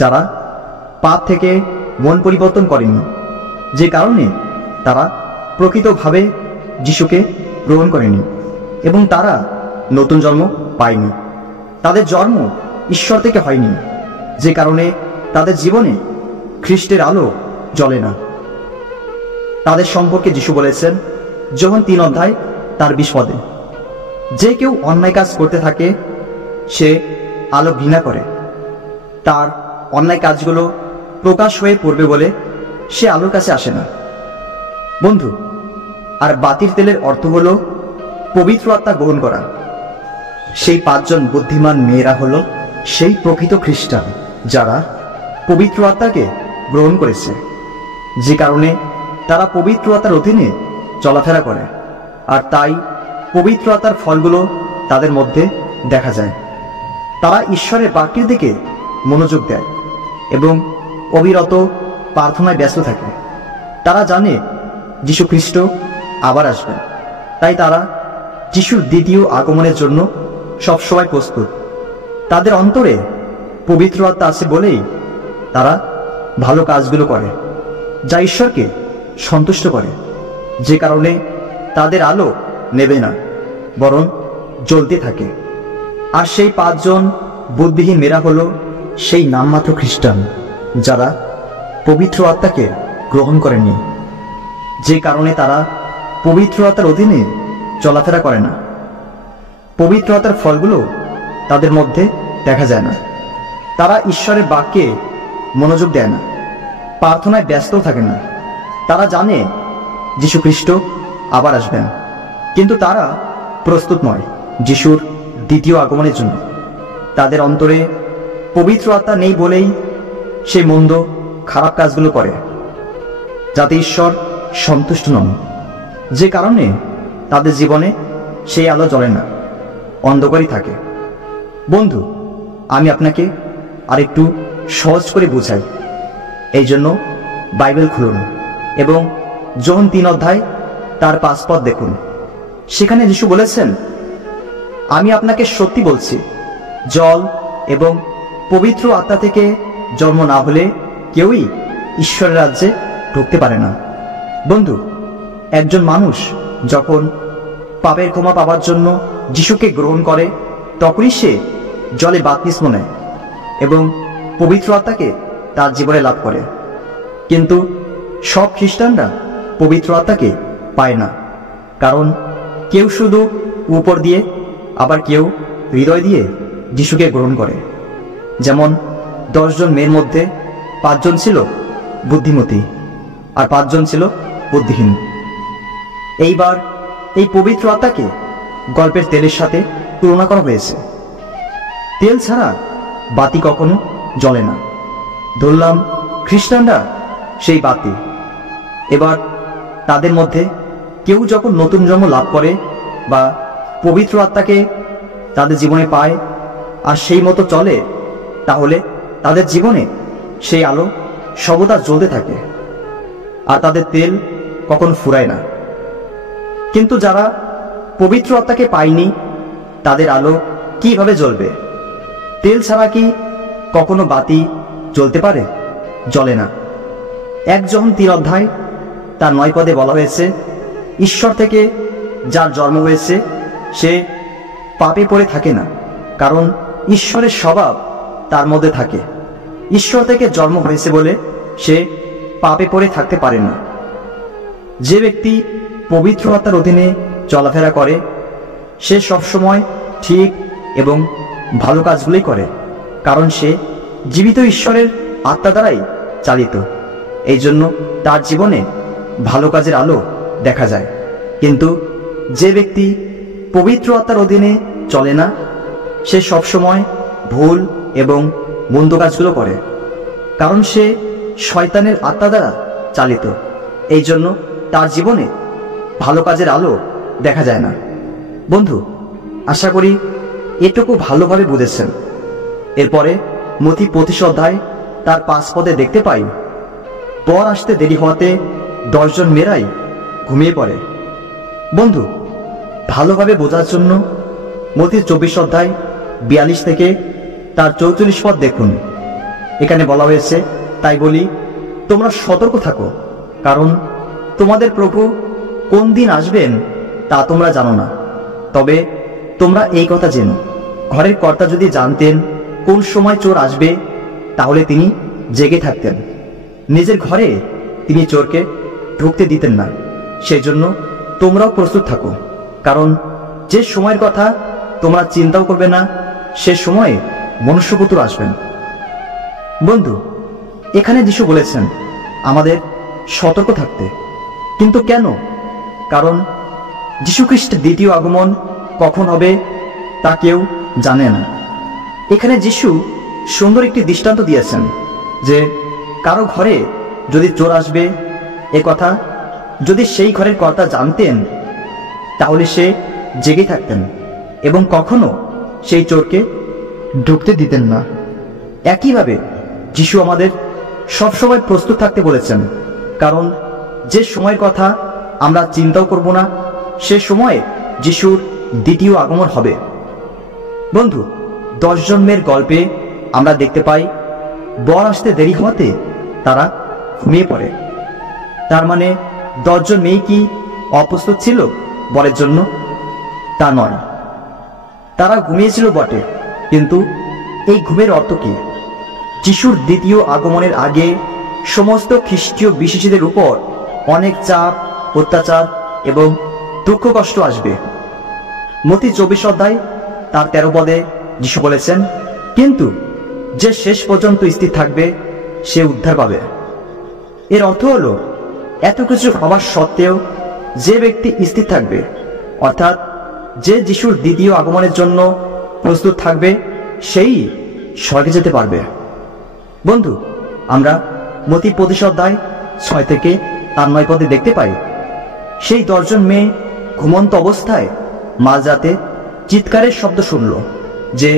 যারা পাপ থেকে মন পরিবর্তন করেনি, যে কারণে তারা প্রকৃতভাবে যিশুকে গ্রহণ করেনি এবং তারা নতুন জন্ম পায়নি। তাদের জন্ম ঈশ্বর থেকে হয়নি, যে কারণে তাদের জীবনে খ্রিস্টের আলো জ্বলে না। তাদের সম্পর্কে যিশু বলেছেন যোহন 3:20, যে কেউ অন্যায় কাজ করতে থাকে সে আলো ঘৃণা করে, তার অন্যায় কাজগুলো প্রকাশ হয়ে পড়বে বলে সে আলোর কাছে আসে না। বন্ধু, আর বাতির তেলের অর্থ হলো পবিত্র আত্মা গ্রহণ করা। সেই 5 জন বুদ্ধিমান মেয়েরা হলো সেই প্রকৃত খ্রিস্টান যারা পবিত্র আত্মাকে গ্রহণ করেছে, যে কারণে তারা পবিত্র আত্মার অধীনে চলাফেরা করে, আর তাই পবিত্র আত্মার ফলগুলো তাদের মধ্যে দেখা যায়। তারা ঈশ্বরের বাক্যের দিকে মনোযোগ দেয় এবং অবিরত প্রার্থনায় ব্যস্ত থাকে। তারা জানে যীশু খ্রিস্ট আবার আসবেন, তাই তারা যিশুর দ্বিতীয় আগমনের জন্য সবসময় প্রস্তুত। তাদের অন্তরে পবিত্র আত্মা আছে বলেই তারা ভালো কাজগুলো করে, যা ঈশ্বরকে সন্তুষ্ট করে, যে কারণে তাদের আলো নেবে না, বরং জ্বলতে থাকে। আর সেই 5 জন বুদ্ধিহীন মেয়েরা হলো সেই নামমাত্র খ্রিস্টান যারা পবিত্র আত্মাকে গ্রহণ করেনি, যে কারণে তারা পবিত্র আত্মার অধীনে চলাফেরা করে না। পবিত্র আত্মার ফলগুলো তাদের মধ্যে দেখা যায় না। তারা ঈশ্বরের বাক্যে মনোযোগ দেয় না, প্রার্থনায় ব্যস্ত থাকে না। তারা জানে যীশু খ্রিস্ট আবার আসবেন, কিন্তু তারা প্রস্তুত নয় যিশুর দ্বিতীয় আগমনের জন্য। তাদের অন্তরে পবিত্র আত্মা নেই বলেই সেই মন্দ খারাপ কাজগুলো করে, যাতে ঈশ্বর সন্তুষ্ট নন, যে কারণে তাদের জীবনে সেই আলো জ্বলে না, অন্ধকারই থাকে। বন্ধু, আমি আপনাকে আরেকটু সহজ করে বোঝাই। এই জন্য বাইবেল খুলুন এবং যোহন 3:5 দেখুন। সেখানে যিশু বলেছেন, আমি আপনাকে সত্যি বলছি, জল এবং পবিত্র আত্মা থেকে জন্ম না হলে কেউই ঈশ্বরের রাজ্যে ঢুকতে পারে না। বন্ধু, একজন মানুষ যখন পাপের ক্ষমা পাওয়ার জন্য যিশুকে গ্রহণ করে, তখনই সে জলে বাপ্তিস্ম নেয় এবং পবিত্র আত্মাকে তার জীবনে লাভ করে। কিন্তু সব খ্রিস্টানরা পবিত্র আত্মাকে পায় না, কারণ কেউ শুধু উপর দিয়ে, আবার কেউ হৃদয় দিয়ে যিশুকে গ্রহণ করে। যেমন 10 জন মেয়ের মধ্যে 5 জন ছিল বুদ্ধিমতী আর 5 জন ছিল বুদ্ধিহীন। এইবার এই পবিত্র আত্মাকে গল্পের তেলের সাথে তুলনা করা হয়েছে। তেল ছাড়া বাতি কখনো জ্বলে না। ধরলাম খ্রিস্টানরা সেই বাতি। এবার তাদের মধ্যে কেউ যখন নতুন জন্ম লাভ করে বা পবিত্র আত্মাকে তাদের জীবনে পায় আর সেই মতো চলে, তাহলে তাদের জীবনে সেই আলো সর্বদা জ্বলতে থাকে আর তাদের তেল কখনো ফুরায় না। কিন্তু যারা পবিত্র আত্মাকে পায়নি, তাদের আলো কিভাবে জ্বলবে? তেল ছাড়া কি কখনো বাতি জ্বলতে পারে? জ্বলে না। 1 যোহন 3:9 বলা হয়েছে, ঈশ্বর থেকে যার জন্ম হয়েছে সে পাপে পড়ে থাকে না, কারণ ঈশ্বরের স্বভাব তার মধ্যে থাকে। ঈশ্বর থেকে জন্ম হয়েছে বলে সে পাপে পড়ে থাকতে পারে না। যে ব্যক্তি পবিত্র আত্মার অধীনে চলাফেরা করে সে সবসময় ঠিক এবং ভালো কাজগুলোই করে, কারণ সে জীবিত ঈশ্বরের আত্মা দ্বারাই চালিত। এই জন্য তার জীবনে ভালো কাজের আলো দেখা যায়। কিন্তু যে ব্যক্তি পবিত্র আত্মার অধীনে চলে না, সে সবসময় ভুল এবং মন্দ কাজগুলো করে, কারণ সে শয়তানের আত্মা দ্বারা চালিত। এই জন্য তার জীবনে ভালো কাজের আলো দেখা যায় না। বন্ধু, আশা করি এটুকু ভালোভাবে বুঝেছেন। এরপরে মথি 25 তার 5 দেখতে পাই, বর আসতে দেরি হওয়াতে 10 জন মেয়েরাই ঘুমিয়ে পড়ে। বন্ধু, ভালোভাবে বোঝার জন্য মথি 24:42 থেকে তার 44 দেখুন। এখানে বলা হয়েছে, তাই বলি তোমরা সতর্ক থাকো, কারণ তোমাদের প্রভু কোন দিন আসবেন তা তোমরা জানো না। তবে তোমরা এই কথা জেনো, ঘরের কর্তা যদি জানতেন কোন সময় চোর আসবে, তাহলে তিনি জেগে থাকতেন। নিজের ঘরে তিনি চোরকে ঢুকতে দিতেন না। সেই জন্য তোমরাও প্রস্তুত থাকো, কারণ যে সময়ের কথা তোমরা চিন্তাও করবে না, সে সময়ে মনুষ্যপুত্র আসবেন। বন্ধু, এখানে যিশু বলেছেন আমাদের সতর্ক থাকতে, কিন্তু কেন? কারণ যীশুখ্রিস্টের দ্বিতীয় আগমন কখন হবে তা কেউ জানে না। এখানে যিশু সুন্দর একটি দৃষ্টান্ত দিয়েছেন যে কারো ঘরে যদি চোর আসবে, এ কথা যদি সেই ঘরের কর্তা জানতেন, তাহলে সে জেগে থাকতেন এবং কখনো সেই চোরকে ঢুকতে দিতেন না। একইভাবে যিশু আমাদের সবসময় প্রস্তুত থাকতে বলেছেন, কারণ যে সময়ের কথা আমরা চিন্তাও করব না, সে সময়ে যিশুর দ্বিতীয় আগমন হবে। বন্ধু, 10 জন মেয়ের গল্পে আমরা দেখতে পাই বর আসতে দেরি হওয়াতে তারা ঘুমিয়ে পড়ে। তার মানে 10 জন মেয়ে কি অপ্রস্তুত ছিল বরের জন্য? তা নয়, তারা ঘুমিয়েছিল বটে, কিন্তু এই ঘুমের অর্থ কি? যিশুর দ্বিতীয় আগমনের আগে সমস্ত খ্রিস্টীয় বিশ্বাসীদের উপর অনেক চাপ, অত্যাচার এবং দুঃখ কষ্ট আসবে। মতি 24 অধ্যায় তার 13 পদে যিশু বলেছেন, কিন্তু যে শেষ পর্যন্ত স্থির থাকবে সে উদ্ধার পাবে। এর অর্থ হলো এত কিছু হওয়ার সত্ত্বেও যে ব্যক্তি স্থির থাকবে, অর্থাৎ যে যিশুর দ্বিতীয় আগমনের জন্য প্রস্তুত থাকবে, সেই স্বর্গে যেতে পারবে। বন্ধু, আমরা মতি 25 অধ্যায় 6 থেকে 9 পদে দেখতে পাই, সেই 10 জন মেয়ে ঘুমন্ত অবস্থায় মাঝরাতে চিৎকারের শব্দ শুনল যে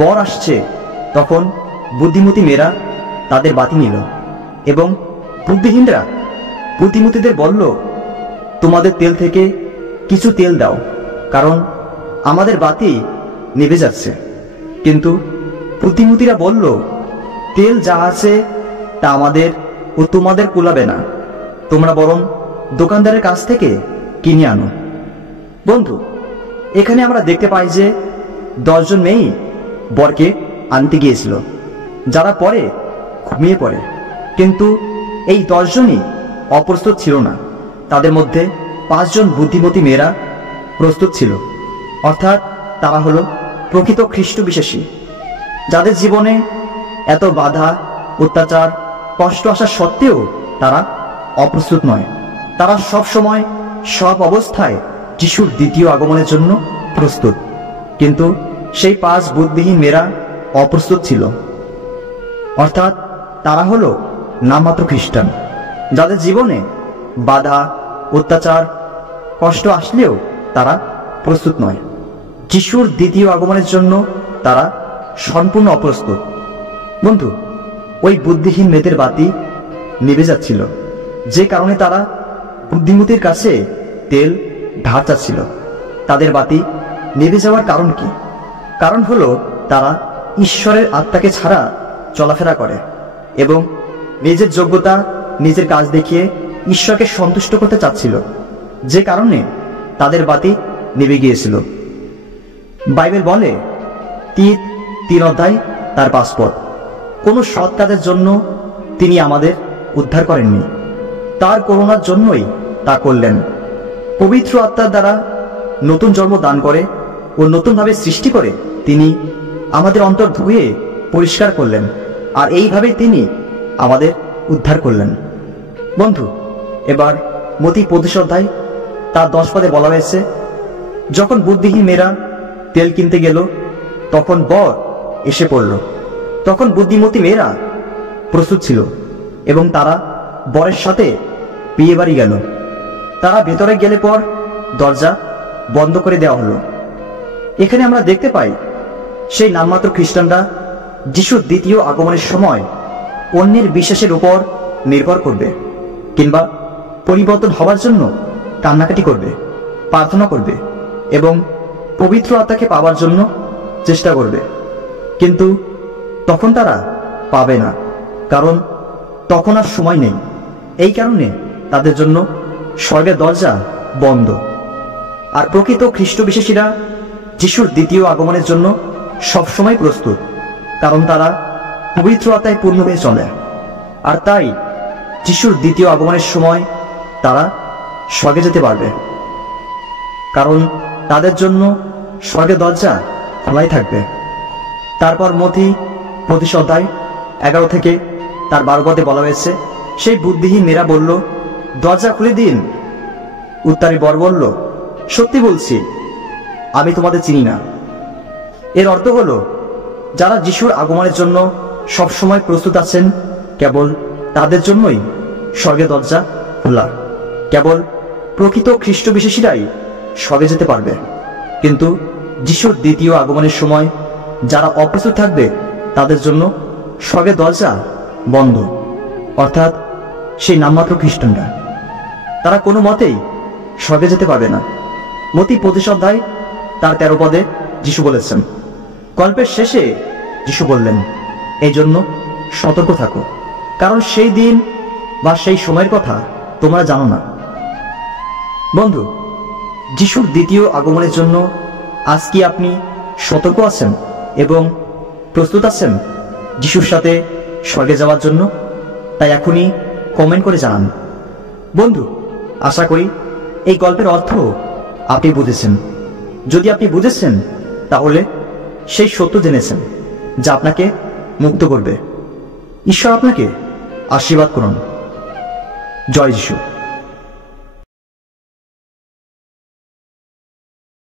বর আসছে। তখন বুদ্ধিমতী মেয়েরা তাদের বাতি নিল এবং বুদ্ধিহীনরা বুদ্ধিমতীদের বলল, তোমাদের তেল থেকে কিছু তেল দাও, কারণ আমাদের বাতি নিভে যাচ্ছে। কিন্তু বুদ্ধিমতীরা বলল, তেল যা আছে তা আমাদের ও তোমাদের কুলাবে না, তোমরা বরং দোকানদারের কাছ থেকে কিনে আনো। বন্ধু, এখানে আমরা দেখতে পাই যে 10 জন মেয়েই বরকে আনতে গিয়েছিল, যারা পরে ঘুমিয়ে পড়ে। কিন্তু এই 10 জনই অপ্রস্তুত ছিল না। তাদের মধ্যে 5 জন বুদ্ধিমতী মেয়েরা প্রস্তুত ছিল, অর্থাৎ তারা হলো প্রকৃত খ্রিস্ট বিশ্বাসী, যাদের জীবনে এত বাধা, অত্যাচার, কষ্ট আসা সত্ত্বেও তারা অপ্রস্তুত নয়। তারা সব সময়, সব অবস্থায় যিশুর দ্বিতীয় আগমনের জন্য প্রস্তুত। কিন্তু সেই 5 বুদ্ধিহীন মেয়েরা অপ্রস্তুত ছিল, অর্থাৎ তারা হলো নামমাত্র খ্রিস্টান, যাদের জীবনে বাধা, অত্যাচার, কষ্ট আসলেও তারা প্রস্তুত নয়। যিশুর দ্বিতীয় আগমনের জন্য তারা সম্পূর্ণ অপ্রস্তুত। বন্ধু, ওই বুদ্ধিহীন মেয়েদের বাতি নিভে যাচ্ছিল, যে কারণে তারা বুদ্ধিমতীর কাছে তেল ধার চাচ্ছিল। তাদের বাতি নিভে যাওয়ার কারণ কি? কারণ হলো তারা ঈশ্বরের আত্মাকে ছাড়া চলাফেরা করে এবং নিজের যোগ্যতা, নিজের কাজ দেখিয়ে ঈশ্বরকে সন্তুষ্ট করতে চাচ্ছিল, যে কারণে তাদের বাতি নিভে গিয়েছিল। বাইবেল বলে, তীত 3 অধ্যায় তার 5 পদ, কোনো সৎ কাজের জন্য তিনি আমাদের উদ্ধার করেননি, তার করুণার জন্যই তা করলেন। পবিত্র আত্মার দ্বারা নতুন জন্ম দান করে ও নতুনভাবে সৃষ্টি করে তিনি আমাদের অন্তর ধুয়ে পরিষ্কার করলেন, আর এইভাবে তিনি আমাদের উদ্ধার করলেন। বন্ধু, এবার মতি 25 অধ্যায় তার 10 পদে বলা হয়েছে, যখন বুদ্ধিহীন মেয়েরা তেল কিনতে গেল, তখন বর এসে পড়ল। তখন বুদ্ধিমতী মেয়েরা প্রস্তুত ছিল এবং তারা বরের সাথে বিয়ে বাড়ি গেল। তারা ভেতরে গেলে পর দরজা বন্ধ করে দেওয়া হলো। এখানে আমরা দেখতে পাই সেই নামমাত্র খ্রিস্টানরা যিশুর দ্বিতীয় আগমনের সময় অন্যের বিশ্বাসের উপর নির্ভর করবে, কিংবা পরিবর্তন হওয়ার জন্য কান্নাকাটি করবে, প্রার্থনা করবে এবং পবিত্র আত্মাকে পাওয়ার জন্য চেষ্টা করবে। কিন্তু তখন তারা পাবে না, কারণ তখন আর সময় নেই। এই কারণে তাদের জন্য স্বর্গের দরজা বন্ধ। আর প্রকৃত খ্রিস্ট বিশ্বাসীরা যিশুর দ্বিতীয় আগমনের জন্য সবসময় প্রস্তুত, কারণ তারা পবিত্র আত্মায় পূর্ণ হয়ে চলে। আর তাই যিশুর দ্বিতীয় আগমনের সময় তারা স্বর্গে যেতে পারবে, কারণ তাদের জন্য স্বর্গের দরজা খোলাই থাকবে। তারপর মথি 25 অধ্যায় 11 থেকে তার 12 পদে বলা হয়েছে, সেই বুদ্ধিহীন মেয়েরা বলল, দরজা খুলে দিন। উত্তরে বর বলল, সত্যি বলছি, আমি তোমাদের চিনি না। এর অর্থ হলো, যারা যিশুর আগমনের জন্য সবসময় প্রস্তুত আছেন, কেবল তাদের জন্যই স্বর্গের দরজা খোলা। কেবল প্রকৃত খ্রিস্ট বিশ্বাসীরাই স্বর্গে যেতে পারবে। কিন্তু যিশুর দ্বিতীয় আগমনের সময় যারা অপ্রস্তুত থাকবে, তাদের জন্য স্বর্গের দরজা বন্ধ, অর্থাৎ সেই নামমাত্র খ্রিস্টানরা। তারা কোনো মতেই স্বর্গে যেতে পারবে না। মতি 25 অধ্যায় তার 13 পদে যিশু বলেছেন। গল্পের শেষে যিশু বললেন, এই জন্য সতর্ক থাকো, কারণ সেই দিন বা সেই সময়ের কথা তোমরা জানো না। বন্ধু, যিশুর দ্বিতীয় আগমনের জন্য আজ কি আপনি সতর্ক আছেন এবং প্রস্তুত আছেন যিশুর সাথে স্বর্গে যাওয়ার জন্য? তাই এখনই কমেন্ট করে জানান। বন্ধু, আশা করি এই গল্পের অর্থ আপনি বুঝেছেন। যদি আপনি বুঝেছেন, তাহলে সেই সত্য জেনেছেন যা আপনাকে মুক্ত করবে। ঈশ্বর আপনাকে আশীর্বাদ করুন। জয় যিশু।